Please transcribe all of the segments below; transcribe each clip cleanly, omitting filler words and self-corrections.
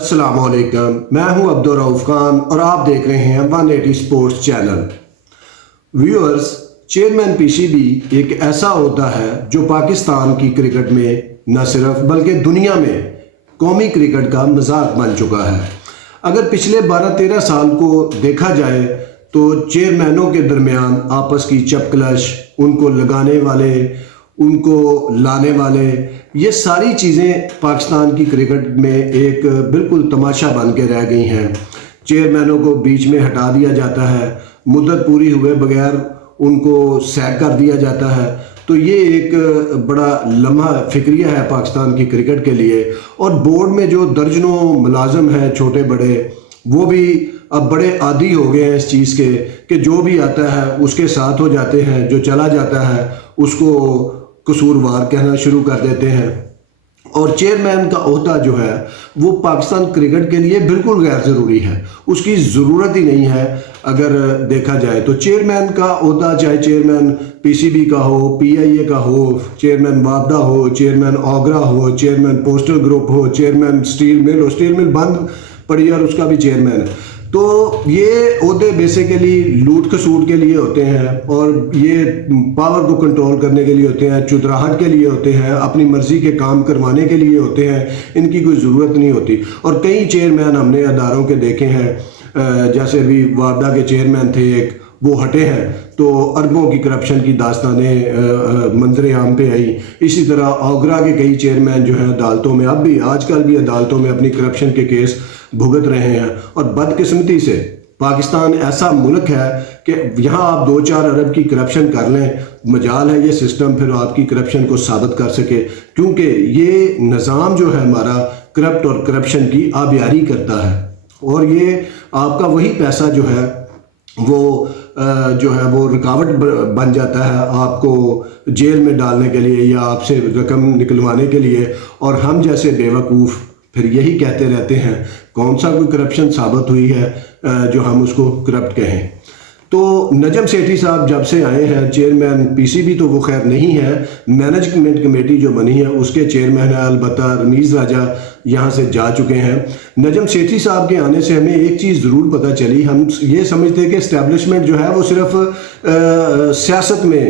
السلام علیکم، میں ہوں عبدالرؤف خان اور آپ دیکھ رہے ہیں 180 sports channel. Viewers, chairman P C B ایک ایسا عہدہ ہے جو پاکستان کی کرکٹ میں نہ صرف بلکہ دنیا میں قومی کرکٹ کا مذاق بن چکا ہے۔ اگر پچھلے 12-13 سال کو دیکھا جائے تو چیئرمینوں کے درمیان آپس کی چپکلش، ان کو لگانے والے، ان کو لانے والے، یہ ساری چیزیں پاکستان کی کرکٹ میں ایک بالکل تماشا بن کے رہ گئی ہیں۔ چیئرمینوں کو بیچ میں ہٹا دیا جاتا ہے، مدت پوری ہوئے بغیر ان کو سیک کر دیا جاتا ہے۔ تو یہ ایک بڑا لمحہ فکریہ ہے پاکستان کی کرکٹ کے لیے، اور بورڈ میں جو درجنوں ملازم ہیں چھوٹے بڑے، وہ بھی اب بڑے عادی ہو گئے ہیں اس چیز کے کہ جو بھی آتا ہے اس کے ساتھ ہو جاتے ہیں، جو چلا جاتا ہے اس کو قصوروار کہنا شروع کر دیتے ہیں۔ اور چیئرمین کا عہدہ جو ہے وہ پاکستان کرکٹ کے لیے بالکل غیر ضروری ہے، اس کی ضرورت ہی نہیں ہے۔ اگر دیکھا جائے تو چیئرمین کا عہدہ، چاہے چیئرمین پی سی بی کا ہو، پی آئی اے کا ہو، چیئرمین وابڈا ہو، چیئرمین اوگرا ہو، چیئرمین پوسٹل گروپ ہو، چیئرمین اسٹیل مل بند پڑی اور اس کا بھی چیئرمین ہے، تو یہ عہدے بیسیکلی لوٹ کھسوٹ کے لیے ہوتے ہیں، اور یہ پاور کو کنٹرول کرنے کے لیے ہوتے ہیں، چودراہٹ کے لیے ہوتے ہیں، اپنی مرضی کے کام کروانے کے لیے ہوتے ہیں، ان کی کوئی ضرورت نہیں ہوتی۔ اور کئی چیئرمین ہم نے اداروں کے دیکھے ہیں، جیسے بھی وابڈا کے چیئرمین تھے ایک، وہ ہٹے ہیں تو اربوں کی کرپشن کی داستانیں منظر عام پہ آئی۔ اسی طرح اوگرا کے کئی چیئرمین جو ہیں عدالتوں میں، اب بھی آج کل بھی عدالتوں میں اپنی کرپشن کے کیس بھگت رہے ہیں۔ اور بدقسمتی سے پاکستان ایسا ملک ہے کہ یہاں آپ 2-4 ارب کی کرپشن کر لیں، مجال ہے یہ سسٹم پھر آپ کی کرپشن کو ثابت کر سکے، کیونکہ یہ نظام جو ہے ہمارا کرپٹ اور کرپشن کی آبیاری کرتا ہے، اور یہ آپ کا وہی پیسہ جو ہے وہ رکاوٹ بن جاتا ہے آپ کو جیل میں ڈالنے کے لیے یا آپ سے رقم نکلوانے کے لیے۔ اور ہم جیسے بیوقوف پھر یہی کہتے رہتے ہیں کون سا کوئی کرپشن ثابت ہوئی ہے جو ہم اس کو کرپٹ کہیں۔ تو نجم سیٹھی صاحب جب سے آئے ہیں چیئرمین پی سی بی، تو وہ خیر نہیں ہے، مینجمنٹ کمیٹی جو بنی ہے اس کے چیئرمین ہیں، البتہ رمیز راجہ یہاں سے جا چکے ہیں۔ نجم سیٹھی صاحب کے آنے سے ہمیں ایک چیز ضرور پتہ چلی، ہم یہ سمجھتے کہ اسٹیبلشمنٹ جو ہے وہ صرف سیاست میں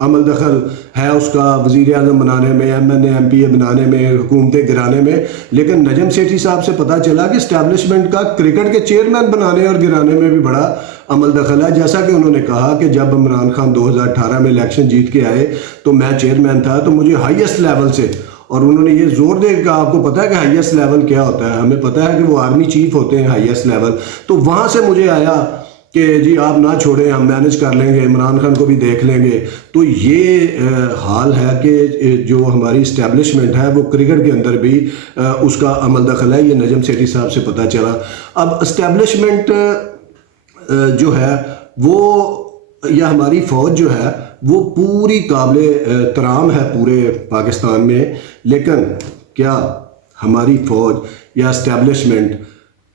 عمل دخل ہے اس کا، وزیر اعظم بنانے میں، M N A M P A بنانے میں، حکومتیں گرانے میں، لیکن نجم سیٹھی صاحب سے پتہ چلا کہ اسٹیبلشمنٹ کا کرکٹ کے چیئرمین بنانے اور گرانے میں بھی بڑا عمل دخل ہے۔ جیسا کہ انہوں نے کہا کہ جب عمران خان 2018 میں الیکشن جیت کے آئے تو میں چیئرمین تھا، تو مجھے ہائیسٹ لیول سے، اور انہوں نے یہ زور دے کہ آپ کو پتہ ہے کہ ہائیسٹ لیول کیا ہوتا ہے، ہمیں پتہ ہے کہ وہ آرمی چیف ہوتے ہیں ہائیسٹ لیول، تو وہاں سے مجھے آیا کہ جی آپ نہ چھوڑیں، ہم مینج کر لیں گے، عمران خان کو بھی دیکھ لیں گے۔ تو یہ حال ہے کہ جو ہماری اسٹیبلشمنٹ ہے وہ کرکٹ کے اندر بھی اس کا عمل دخل ہے، یہ نجم سیٹھی صاحب سے پتہ چلا۔ اب اسٹیبلشمنٹ جو ہے وہ، یا ہماری فوج جو ہے وہ پوری قابل احترام ہے پورے پاکستان میں، لیکن کیا ہماری فوج یا اسٹیبلشمنٹ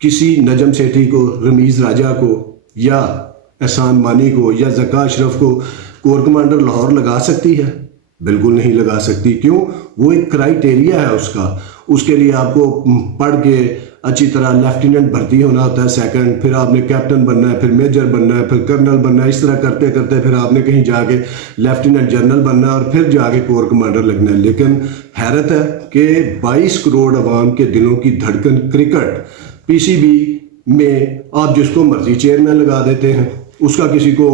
کسی نجم سیٹھی کو، رمیز راجہ کو، یا احسان مانی کو، یا ذکا اشرف کو کور کمانڈر لاہور لگا سکتی ہے؟ بالکل نہیں لگا سکتی۔ کیوں؟ وہ ایک کرائیٹیریا ہے اس کا، اس کے لیے آپ کو پڑھ کے اچھی طرح لیفٹیننٹ بھرتی ہونا ہوتا ہے سیکنڈ، پھر آپ نے کیپٹن بننا ہے، پھر میجر بننا ہے، پھر کرنل بننا ہے، اس طرح کرتے کرتے پھر آپ نے کہیں جا کے لیفٹیننٹ جنرل بننا ہے، اور پھر جا کے کور کمانڈر لگنا ہے۔ لیکن حیرت ہے کہ 22 کروڑ عوام کے دلوں کی دھڑکن کرکٹ، پی سی بی میں آپ جس کو مرضی چیئرمین لگا دیتے ہیں، اس کا کسی کو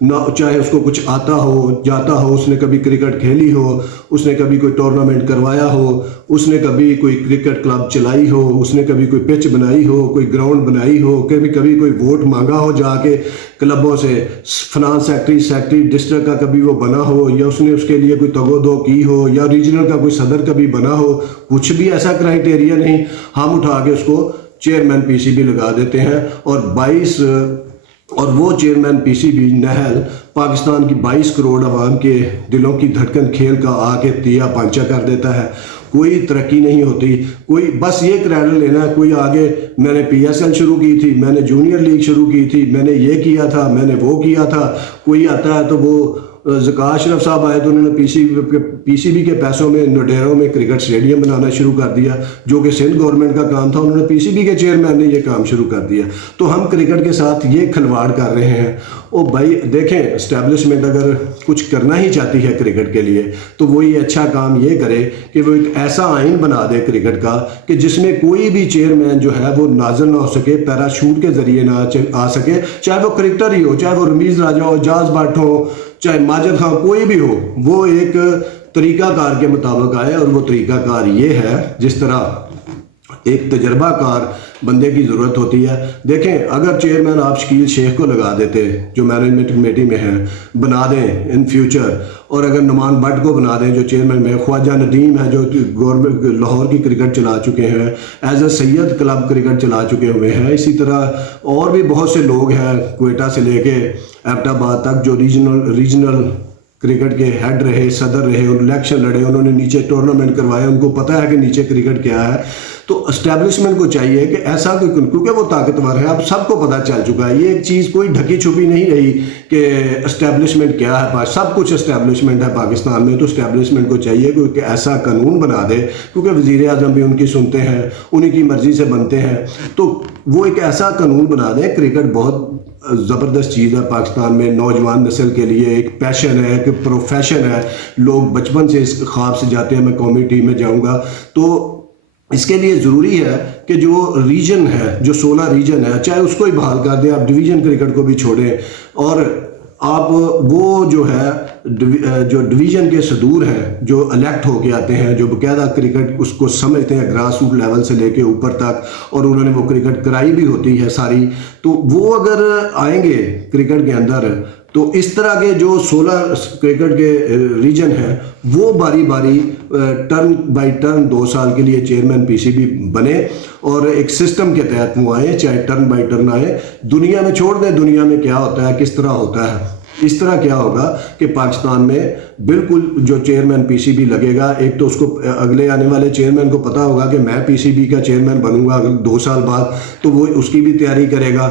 نہ، چاہے اس کو کچھ آتا ہو جاتا ہو، اس نے کبھی کرکٹ کھیلی ہو، اس نے کبھی کوئی ٹورنامنٹ کروایا ہو، اس نے کبھی کوئی کرکٹ کلب چلائی ہو، اس نے کبھی کوئی پچ بنائی ہو، کوئی گراؤنڈ بنائی ہو، کبھی کوئی ووٹ مانگا ہو جا کے کلبوں سے، فنانس سیکٹری ڈسٹرکٹ کا کبھی وہ بنا ہو، یا اس نے اس کے لیے کوئی تگ و دو کی ہو، یا ریجنل کا کوئی صدر کبھی بنا ہو، کچھ بھی ایسا کرائیٹیریا نہیں، ہم اٹھا کے اس کو چیئرمین پی سی بی لگا دیتے ہیں، اور وہ چیئرمین پی سی بی نہل پاکستان کی 22 کروڑ عوام کے دلوں کی دھڑکن کھیل کا آ کے تیا پانچا کر دیتا ہے۔ کوئی ترقی نہیں ہوتی، کوئی بس یہ کریڈٹ لینا ہے، کوئی آگے میں نے پی ایس ایل شروع کی تھی، میں نے جونیئر لیگ شروع کی تھی، میں نے یہ کیا تھا، میں نے وہ کیا تھا، کوئی آتا ہے تو وہ ذکا اشرف صاحب آئے تو انہوں نے پی سی بی کے پیسوں میں نوڈیروں میں کرکٹ اسٹیڈیم بنانا شروع کر دیا، جو کہ سندھ گورنمنٹ کا کام تھا، انہوں نے پی سی بی کے چیئرمین نے یہ کام شروع کر دیا۔ تو ہم کرکٹ کے ساتھ یہ کھلواڑ کر رہے ہیں۔ او بھائی دیکھیں، اسٹیبلشمنٹ اگر کچھ کرنا ہی چاہتی ہے کرکٹ کے لیے تو وہ یہ اچھا کام یہ کرے کہ وہ ایک ایسا آئین بنا دے کرکٹ کا کہ جس میں کوئی بھی چیئرمین جو ہے وہ نازل نہ ہو سکے، پیراشوٹ کے ذریعے نہ آ سکے، چاہے وہ کرکٹر ہی ہو، چاہے وہ رمیز راجہ ہو، جاز بٹ ہو، چاہے ماجد خان، کوئی بھی ہو، وہ ایک طریقہ کار کے مطابق آئے۔ اور وہ طریقہ کار یہ ہے جس طرح ایک تجربہ کار بندے کی ضرورت ہوتی ہے۔ دیکھیں، اگر چیئرمین آپ شکیل شیخ کو لگا دیتے جو مینجمنٹ کمیٹی میں ہیں، بنا دیں ان فیوچر، اور اگر نعمان بٹ کو بنا دیں جو چیئرمین میں، خواجہ ندیم ہے جو گورنمنٹ لاہور کی کرکٹ چلا چکے ہیں، as a Syed club cricket چلا چکے ہوئے ہیں، اسی طرح اور بھی بہت سے لوگ ہیں کوئٹہ سے لے کے ایبٹ آباد تک جو ریجنل کرکٹ کے ہیڈ رہے، صدر رہے، الیکشن لڑے، انہوں نے نیچے ٹورنامنٹ کروائے، ان کو پتہ ہے کہ نیچے کرکٹ کیا ہے۔ تو اسٹیبلشمنٹ کو چاہیے کہ ایسا کوئی، کیونکہ وہ طاقتور ہے، اب سب کو پتہ چل چکا ہے، یہ ایک چیز کوئی ڈھکی چھپی نہیں رہی کہ اسٹیبلشمنٹ کیا ہے، سب کچھ اسٹیبلشمنٹ ہے پاکستان میں۔ تو اسٹیبلشمنٹ کو چاہیے کہ ایسا قانون بنا دے، کیونکہ وزیر اعظم بھی ان کی سنتے ہیں، انہیں کی مرضی سے بنتے ہیں، تو وہ ایک ایسا قانون بنا دیں۔ کرکٹ بہت زبردست چیز ہے پاکستان میں، نوجوان نسل کے لیے ایک پیشن ہے، ایک پروفیشن ہے، لوگ بچپن سے اس خواب سے جاتے ہیں میں قومی ٹیم میں جاؤں گا۔ تو اس کے لیے ضروری ہے کہ جو ریجن ہے، جو 16 ریجن ہے، چاہے اس کو ہی بحال کر دیں، آپ ڈویژن کرکٹ کو بھی چھوڑیں، اور آپ وہ جو ہے جو ڈویژن کے صدور ہیں جو الیکٹ ہو کے آتے ہیں، جو باقاعدہ کرکٹ اس کو سمجھتے ہیں گراس روٹ لیول سے لے کے اوپر تک، اور انہوں نے وہ کرکٹ کرائی بھی ہوتی ہے ساری، تو وہ اگر آئیں گے کرکٹ کے اندر تو اس طرح کے جو 16 کرکٹ کے ریجن ہیں وہ باری باری ٹرن بائی ٹرن 2 سال کے لیے چیئرمین پی سی بی بنے، اور ایک سسٹم کے تحت وہ آئیں، چاہے ٹرن بائی ٹرن آئیں۔ دنیا میں چھوڑ دیں دنیا میں کیا ہوتا ہے، کس طرح ہوتا ہے، اس طرح کیا ہوگا کہ پاکستان میں بالکل جو چیئرمین پی سی بی لگے گا، ایک تو اس کو اگلے آنے والے چیئرمین کو پتا ہوگا کہ میں پی سی بی کا چیئرمین بنوں گا 2 سال بعد، تو وہ اس کی بھی تیاری کرے گا۔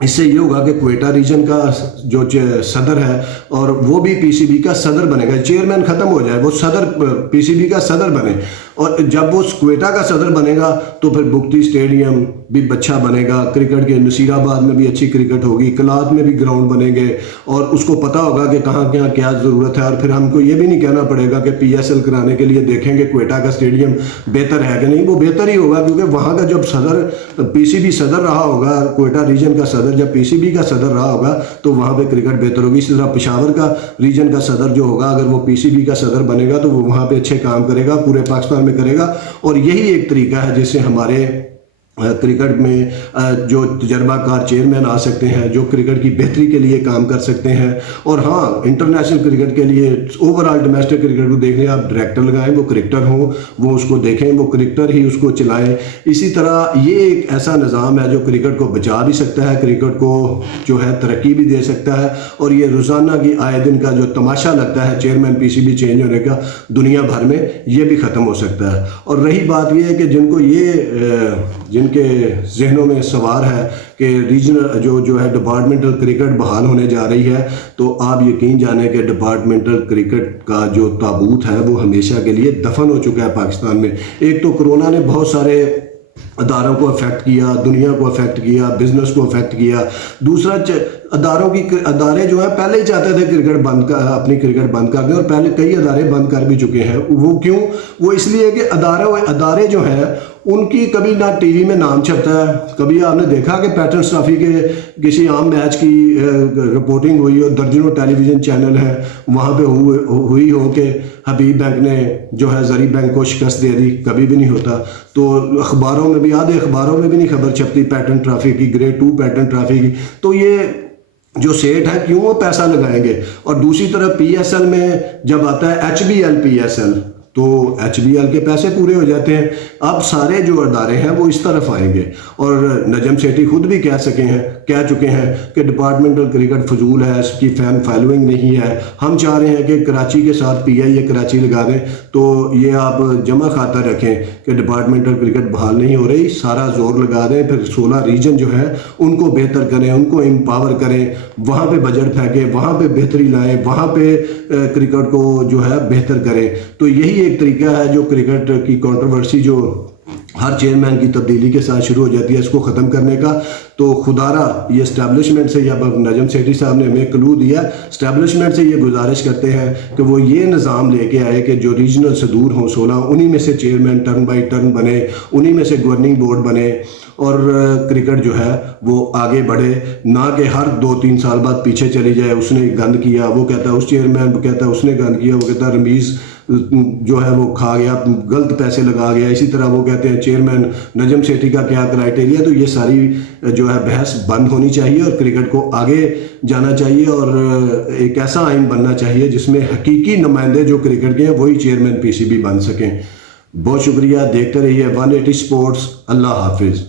اس سے یہ ہوگا کہ کوئٹہ ریجن کا جو صدر ہے اور وہ بھی پی سی بی کا صدر بنے گا، چیئرمین ختم ہو جائے، وہ صدر پی سی بی کا صدر بنے، اور جب وہ کوئٹہ کا صدر بنے گا تو پھر بگٹی اسٹیڈیم بھی اچھا بنے گا، کرکٹ کے نصیر آباد میں بھی اچھی کرکٹ ہوگی، کلات میں بھی گراؤنڈ بنیں گے، اور اس کو پتا ہوگا کہ کہاں کیا ضرورت ہے، اور پھر ہم کو یہ بھی نہیں کہنا پڑے گا کہ پی ایس ایل کرانے کے لیے دیکھیں گے کوئٹہ کا اسٹیڈیم بہتر ہے کہ نہیں، وہ بہتر ہی ہوگا، کیونکہ وہاں کا جب صدر پی سی بی صدر رہا ہوگا، کوئٹہ ریجن کا صدر جب پی سی بی کا صدر رہا ہوگا تو وہاں پہ کرکٹ بہتر ہوگی۔ اسی طرح پشاور کا ریجن کا صدر جو ہوگا، اگر وہ پی سی بی کا صدر بنے گا تو وہ وہاں پہ اچھے کام کرے گا، پورے پاکستان میں کرے گا، اور یہی ایک طریقہ ہے جس سے ہمارے کرکٹ میں جو تجربہ کار چیئرمین آ سکتے ہیں، جو کرکٹ کی بہتری کے لیے کام کر سکتے ہیں، اور ہاں انٹرنیشنل کرکٹ کے لیے اوور آل ڈومیسٹک کرکٹ کو دیکھ لیں، آپ ڈائریکٹر لگائیں، وہ کرکٹر ہوں، وہ اس کو دیکھیں، وہ کرکٹر ہی اس کو چلائیں۔ اسی طرح یہ ایک ایسا نظام ہے جو کرکٹ کو بچا بھی سکتا ہے، کرکٹ کو جو ہے ترقی بھی دے سکتا ہے، اور یہ روزانہ کی آئے دن کا جو تماشا لگتا ہے chairman P C B change ہونے کا دنیا بھر میں، یہ بھی ختم ہو سکتا ہے۔ اور رہی بات یہ ہے کہ جن کے ذہنوں میں سوار ہے کہ ریجنل جو ہے ڈپارٹمنٹل کرکٹ بحال ہونے جا رہی ہے، تو آپ یقین جانیں کہ ڈپارٹمنٹل کرکٹ کا جو تابوت ہے وہ ہمیشہ کے لیے دفن ہو چکا ہے پاکستان میں۔ ایک تو کرونا نے بہت سارے اداروں کو افیکٹ کیا، دنیا کو افیکٹ کیا، بزنس کو افیکٹ کیا۔ دوسرا ادارے جو ہیں پہلے ہی چاہتے تھے اپنی کرکٹ بند کر دیں، اور پہلے کئی ادارے بند کر بھی چکے ہیں۔ وہ کیوں؟ وہ اس لیے کہ ادارے جو ہیں ان کی کبھی نہ ٹی وی میں نام چھپتا ہے، کبھی آپ نے دیکھا کہ پیٹرنز ٹرافی کے کسی عام میچ کی رپورٹنگ ہوئی ہو، درجنوں ٹیلی ویژن چینل ہیں وہاں پہ ہوئی ہو کہ حبیب بینک نے جو ہے زری بینک کو شکست دے دی، کبھی بھی نہیں ہوتا۔ تو اخباروں میں بھی آدھے اخباروں میں بھی نہیں خبر چھپتی پیٹرن ٹرافی کی، گریڈ 2 پیٹرن ٹرافی کی۔ تو یہ جو سیٹ ہے کیوں وہ پیسہ لگائیں گے؟ اور دوسری طرف پی ایس ایل میں جب آتا ہے H B L P S L, تو HBL کے پیسے پورے ہو جاتے ہیں. اب سارے جو ادارے ہیں وہ اس طرف آئیں گے. اور نجم سیٹھی خود بھی کہہ چکے ہیں کہ ڈپارٹمنٹل کرکٹ فضول ہے, اس کی فین فالوئنگ نہیں ہے. ہم چاہ رہے ہیں کہ کراچی کے ساتھ PIA کراچی لگا دیں. تو یہ آپ جمع خاطر رکھیں کہ ڈپارٹمنٹل کرکٹ بحال نہیں ہو رہی, سارا زور لگا دیں. پھر 16 ریجن جو ہے ان کو بہتر کریں, ان کو امپاور کریں, وہاں پہ بجٹ پھینکیں, وہاں پہ بہتری لائیں, وہاں پہ کرکٹ کو جو ہے بہتر کریں. تو یہی ایک طریقہ ہے جو کرکٹ کی کنٹروورسی جو ہر چیئرمین کی تبدیلی کے ساتھ شروع ہو جاتی ہے, اس کو ختم کرنے کا. تو خدارہ یہ اسٹیبلشمنٹ سے, یا نجم سیٹھی صاحب نے ہمیں کلو دیا, اسٹیبلشمنٹ سے یہ گزارش کرتے ہیں کہ وہ یہ نظام لے کے آئے کہ جو ریجنل صدور ہوں 16, انہی میں سے چیئرمین ٹرن بائی ٹرن بنے, انہی میں سے گورننگ بورڈ بنے, اور کرکٹ جو ہے وہ آگے بڑھے. نہ کہ ہر 2-3 سال بعد پیچھے چلی جائے. اس نے گند کیا, وہ کہتا ہے اس چیئرمین, وہ کہتا ہے اس نے گند کیا, وہ کہتا ہے رمیز جو ہے وہ کھا گیا, غلط پیسے لگا گیا. اسی طرح وہ کہتے ہیں چیئرمین نجم سیٹھی کا کیا کرائٹیریا. تو یہ ساری جو ہے بحث بند ہونی چاہیے اور کرکٹ کو آگے جانا چاہیے, اور ایک ایسا آئین بننا چاہیے جس میں حقیقی نمائندے جو کرکٹ کے ہیں وہی چیئرمین PCB بن سکیں. بہت شکریہ, دیکھتے رہیے 180 اسپورٹس. اللہ حافظ.